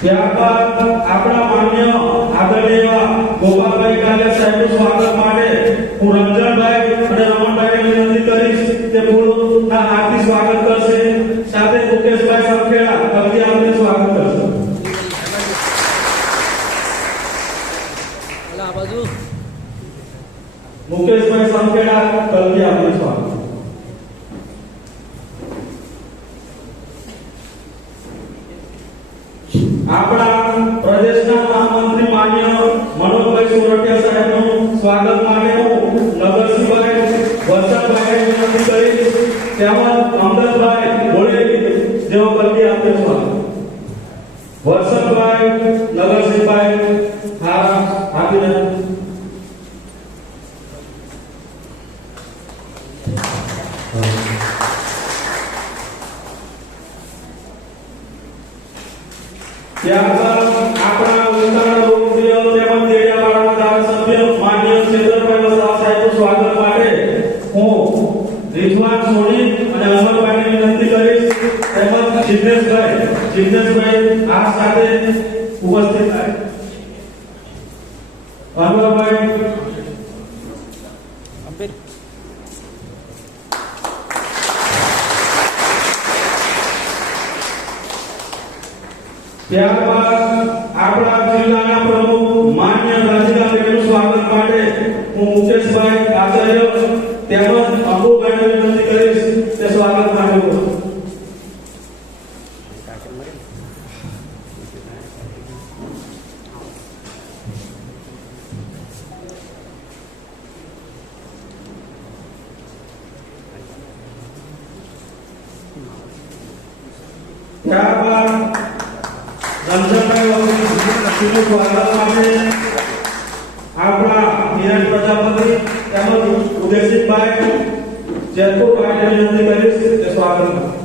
ત્યારબાદ આપણા માન્ય આદરણીય ગોપાલભાઈ કાલે સાહેબનું સ્વાગત માટે હું રંજનભાઈ અને રમણભાઈને વિનંતી કરીશ કે પૂર્ણના હાર્દિક સ્વાગત કરશે સાથે મુકેશભાઈ સંખેડા કવિ આપને સ્વાગત કરશે મુકેશભાઈ સંખેડા કવિ આપને સ્વાગત. આપણા પ્રદેશના મહામંત્રી માન્ય મનોજભાઈ સોરઠિયા સાહેબનું સ્વાગત માટે હું નગરસિંહભાઈ વરસાદભાઈ વિનંતી કરીશ. તેમજ ત્યારબાદ આપણા વિસ્તારના લોકપ્રિય તેમજ દેડિયાપાડાના ધારાસભ્ય માન્ય ચેતરભાઈ વસાવા સાહેબનું સ્વાગત હું રિઝવાન સોની અને અમરભાઈને વિનંતી કરીશ. તેમજ જિગ્નેશભાઈ જિગ્નેશભાઈ આ સાથે ઉપસ્થિત થાય. અમરભાઈ ત્યારબાદ આપણા જિલ્લાના પ્રમુખ માન્ય રાધિકાબેનનું સ્વાગત માટે હું મુકેશભાઈ આચાર્ય તેમજ અબુભાઈને વિનંતી કરીશ તે સ્વાગત માટે બોલો. ત્યારબાદ હંસભાઈ વકીલ સ્વાગત માટે આપણા હિરણ પ્રજાપતિ તેમજ ઉદયસિંહભાઈ જેતપુરભાઈને વિનંતી કરીશ કે સ્વાગત માટે